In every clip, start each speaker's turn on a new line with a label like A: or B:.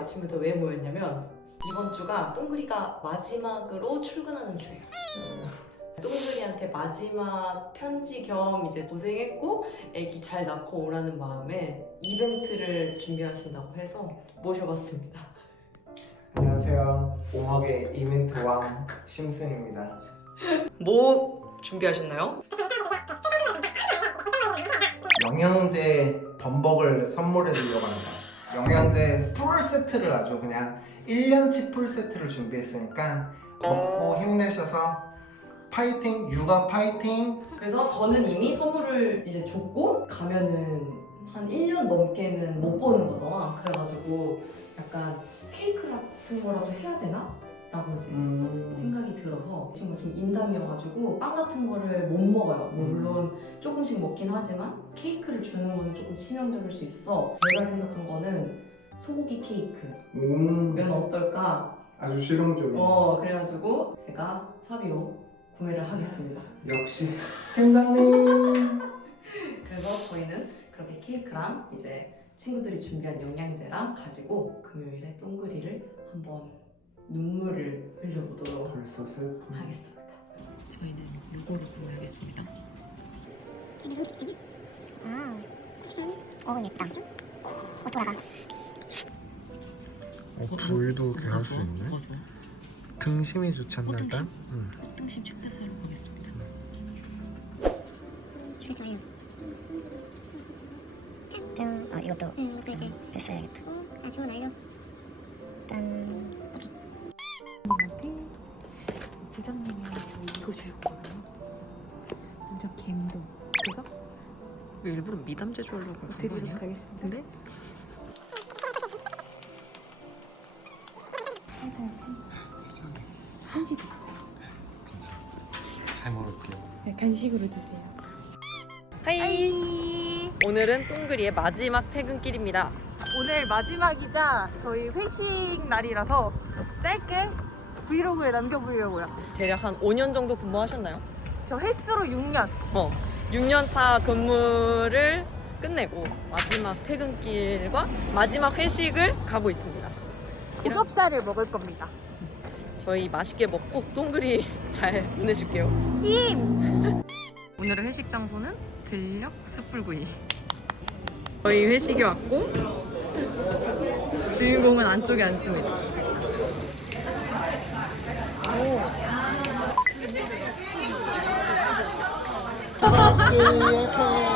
A: 아침부터 왜 모였냐면 이번 주가 동그리가 마지막으로 출근하는 주예요. 동그리한테 마지막 편지 겸 이제 고생했고 애기 잘 낳고 오라는 마음에 이벤트를 준비하신다고 해서 모셔봤습니다.
B: 안녕하세요. 옹학의 이벤트 왕 심슨입니다.
A: 뭐 준비하셨나요?
B: 영양제 범벅을 선물해 드리려고 합니다. 영양제 풀 세트를 아주 그냥 1년치 풀 세트를 준비했으니까 먹고 힘내셔서 파이팅! 육아 파이팅!
A: 그래서 저는 이미 선물을 이제 줬고 가면은 한 1년 넘게는 못 보는 거잖아. 그래가지고 약간 케이크 같은 거라도 해야 되나? 라고 이제
B: 음,
A: 생각이 들어서 친구 지금 임당이어가지고 빵 같은 거를 못 먹어요. 물론 조금씩 먹긴 하지만 케이크를 주는 건 조금 치명적일 수 있어서 제가 생각한 거는 소고기 케이크면
B: 음,
A: 어떨까?
B: 아주 실용적인
A: 어 그래가지고 제가 사비로 구매를 하겠습니다.
B: 역시 팀장님
A: 그래서 저희는 그렇게 케이크랑 이제 친구들이 준비한 영양제랑 가지고 금요일에 동그리를 한번 눈물을 흘려보도록
B: 벌써 슬픔
A: 하겠습니다. 저희는 요거를 구매하겠습니다.
C: 아, 어 예쁘다. 어 돌아가.
B: 어, 불도 개할 수 있네
A: 뭐가 좋아?
B: 등심이 좋지 않나
A: 어,
B: 일단? 응.
A: 등심.
C: 줄 좋아요. 짠. 아 이것도. 응, 이것도 이제 됐어야겠다. 어, 자 주문 완료. 짠.
D: 님한테 부장님이 저 이거 주셨거든요. 완전 갬동. 그래서
A: 일부러 미담 제조하려고 거?
D: 드리도록 하겠습니다.
A: 근데
D: 한식이 있어요.
B: 잘 먹을게요
D: 네, 간식으로 드세요.
A: 하이. 오늘은 동그리의 마지막 퇴근길입니다.
E: 오늘 마지막이자 저희 회식 날이라서 짧게 브이로그에 남겨보려고요.
A: 대략 한 5년 정도 근무하셨나요?
E: 저 횟수로 6년.
A: 어, 6년 차 근무를 끝내고 마지막 퇴근길과 마지막 회식을 가고 있습니다.
E: 고급살을 먹을 겁니다.
A: 저희 맛있게 먹고 동그리 잘 보내줄게요.
E: 힘!
A: 오늘의 회식 장소는 들녘 숯불구이. 저희 회식이 왔고 주인공은 안쪽에 앉습니다.
B: Yeah.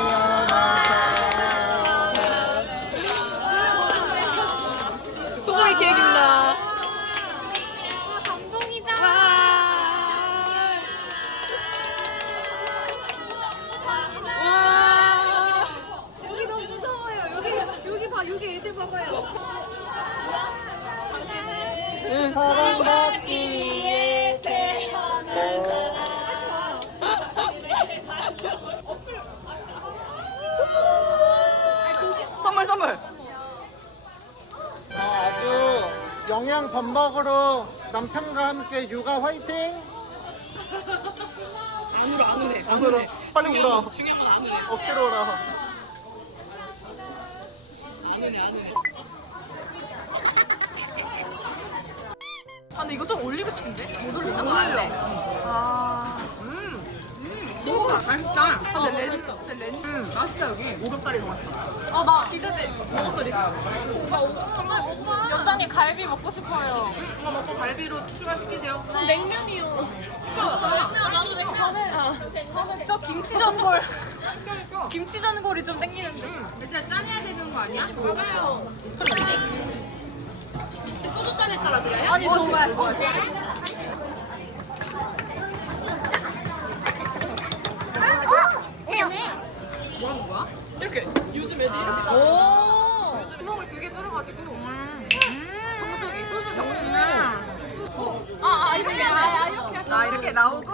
B: 영양 범벅으로 남편과 함께 육아 화이팅!
A: 안 울어 안 울어.
B: 안 울어. 빨리 울어.
A: 중요한 건안 울어.
B: 억지로 울어.
A: 안 우네 안 우네.
E: 아, 근데 이거 좀 올리고 싶은데? 못 올리나?
A: 못 올려.
E: 아.
A: 소고가 맛있다.
E: 근데 렌, 근데 렌.
A: 음, 맛있다 여기. 오겹살이 더 맛있다.
E: 아, 나 기대돼. 먹었어, 연장님 갈비 먹고 싶어요.
A: 이거 먹고 갈비로 추가시키세요.
E: 냉면이요. 나도 냉면. 저는, 저는 저 김치 전골. 김치 전골이 좀 땡기는데.
A: 일단 짜내야 되는 거 아니야? 맞아요. 소주 짜낼 따라 드려요?
E: 아니, 정말.
A: 뭐 하는 거야?
E: 이렇게 요즘 애들이 이렇게 다
A: 오.
E: 구멍을 두 개 뚫어가지고.
A: 음.
E: 정수기 소주 정수기. 아, 아 이렇게 아, 이렇게
F: 아 이렇게 나오고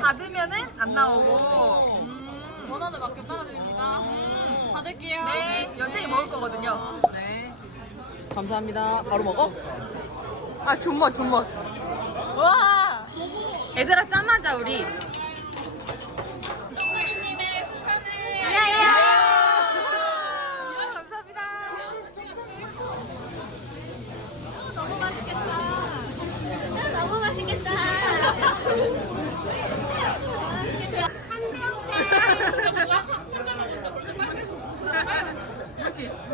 F: 닫으면은 안 나오고.
E: 원하는 만큼 따라드립니다. 받을게요.
F: 네 연정이 먹을 거거든요.
A: 네. 감사합니다. 바로 먹어?
F: 아 존멋 존멋 와! 얘들아 짠하자 우리 야야 감사합니다 무시 무시.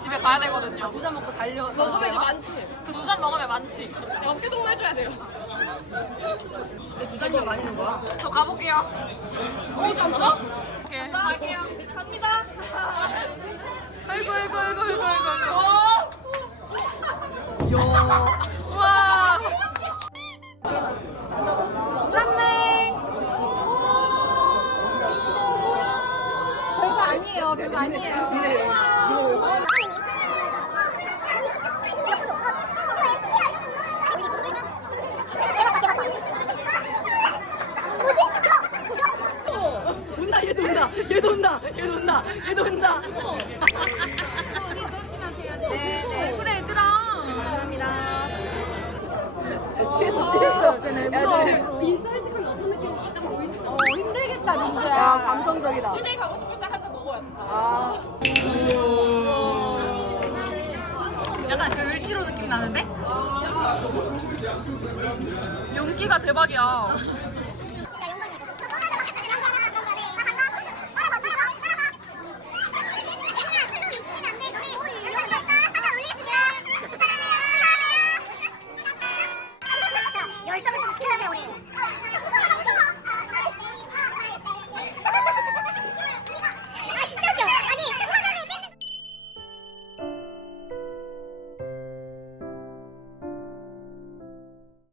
F: 집에 가야 되거든요. 두 잔 먹고 달려. 먹으면 이제 많지. 두잔 먹으면 많지. 어깨 동무 해줘야 돼요. 두 잔이면 많이 넣은 거야? 저 가볼게요. 오 진짜? 오케이. 갈게요. 갑니다. 아이고 아이고 아이고 아이고 아이고. 야. 아니에요. 별거 아니에요.
A: 온다 얘도 온다 얘도 온다 얘도 온다 얘도 온다
F: 네, 그래 얘들아.
A: 취했어 취했어
E: 인사이식하면 어떤 느낌이 가장 보이시죠?
F: 어, 힘들겠다 진짜.
A: 야 감성적이다
E: 집에 가고 싶을 돼.
A: 아
F: 약간 그 을지로 느낌 나는데? 용기가 대박이야.